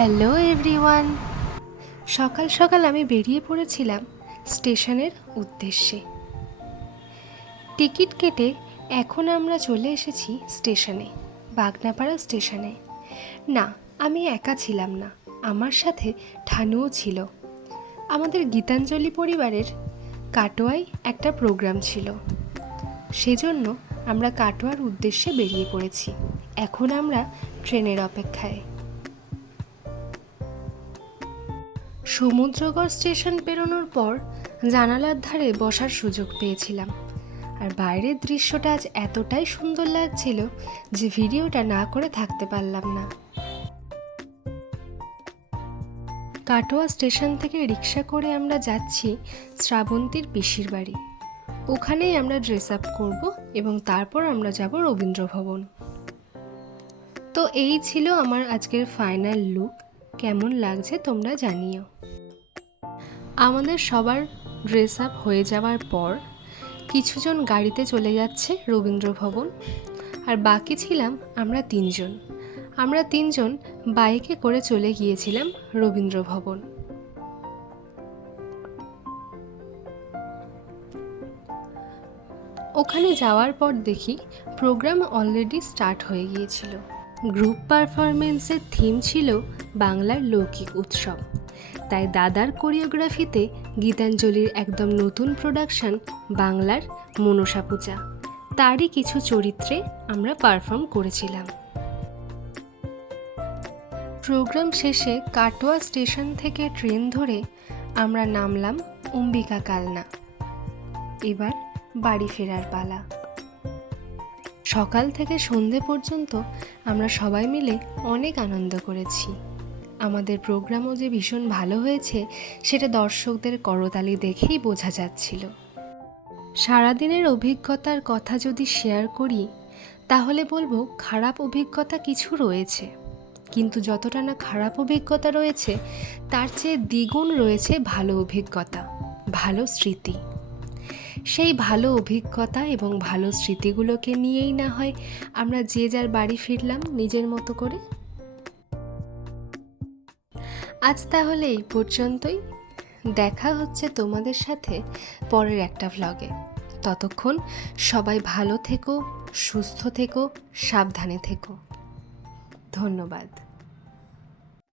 Hello everyone. সকাল সকাল আমি বেরিয়ে পড়েছিলাম স্টেশনের উদ্দেশ্যে। টিকিট কেটে এখন আমরা চলে এসেছি স্টেশনে, বাগনাপাড়া স্টেশনে। না, আমি একা ছিলাম না, আমার সাথে ঠানুও ছিল। আমাদের গীতাঞ্জলি পরিবারের কাটোয়ায় একটা প্রোগ্রাম ছিল, সেজন্য আমরা কাটোয়ার উদ্দেশ্যে বেরিয়ে পড়েছি। এখন আমরা ট্রেনের অপেক্ষায়। সমুদ্রগড় স্টেশন পেরোনোর পর জানালার ধারে বসার সুযোগ পেয়েছিলাম, আর বাইরের দৃশ্যটা আজ এতটাই সুন্দর লাগছিল যে ভিডিওটা না করে থাকতে পারলাম না। কাটোয়া স্টেশন থেকে রিক্সা করে আমরা যাচ্ছি শ্রাবন্তীর পিসির বাড়ি। ওখানেই আমরা ড্রেস আপ করব এবং তারপর আমরা যাব রবীন্দ্র ভবন। তো এই ছিল আমার আজকের ফাইনাল লুক। কেমন লাগছে তোমরা জানিও। আমাদের সবার ড্রেস আপ হয়ে যাওয়ার পর কিছুজন গাড়িতে চলে যাচ্ছে রবীন্দ্র ভবন, আর বাকি ছিলাম আমরা তিনজন বাইকে করে চলে গিয়েছিলাম রবীন্দ্র ভবন। ওখানে যাওয়ার পর দেখি প্রোগ্রাম অলরেডি স্টার্ট হয়ে গিয়েছিল। গ্রুপ পারফরমেন্সের থিম ছিল বাংলার লৌকিক উৎসব, তাই দাদার কোরিওগ্রাফিতে গীতাঞ্জলির একদম নতুন প্রোডাকশন বাংলার মনসা পূজা, তারই কিছু চরিত্রে আমরা পারফর্ম করেছিলাম। প্রোগ্রাম শেষে কাটোয়া স্টেশন থেকে ট্রেন ধরে আমরা নামলাম অম্বিকা কালনা। এবার বাড়ি ফেরার পালা। সকাল থেকে সন্ধে পর্যন্ত আমরা সবাই মিলে অনেক আনন্দ করেছি। আমাদের প্রোগ্রামও যে ভীষণ ভালো হয়েছে সেটা দর্শকদের করতালি দেখেই বোঝা যাচ্ছিল। সারাদিনের অভিজ্ঞতার কথা যদি শেয়ার করি তাহলে বলবো খারাপ অভিজ্ঞতা কিছু রয়েছে, কিন্তু যতটা না খারাপ অভিজ্ঞতা রয়েছে তার চেয়ে দ্বিগুণ রয়েছে ভালো অভিজ্ঞতা, ভালো স্মৃতি। সেই ভালো অভিজ্ঞতা এবং ভালো স্মৃতিগুলোকে নিয়েই না হয় আমরা যে যার বাড়ি ফিরলাম নিজের মতো করে। আজ তাহলে এই পর্যন্তই। দেখা হচ্ছে তোমাদের সাথে পরের একটা ভ্লগে। ততক্ষণ সবাই ভালো থেকো, সুস্থ থেকো, সাবধানে থেকো। ধন্যবাদ।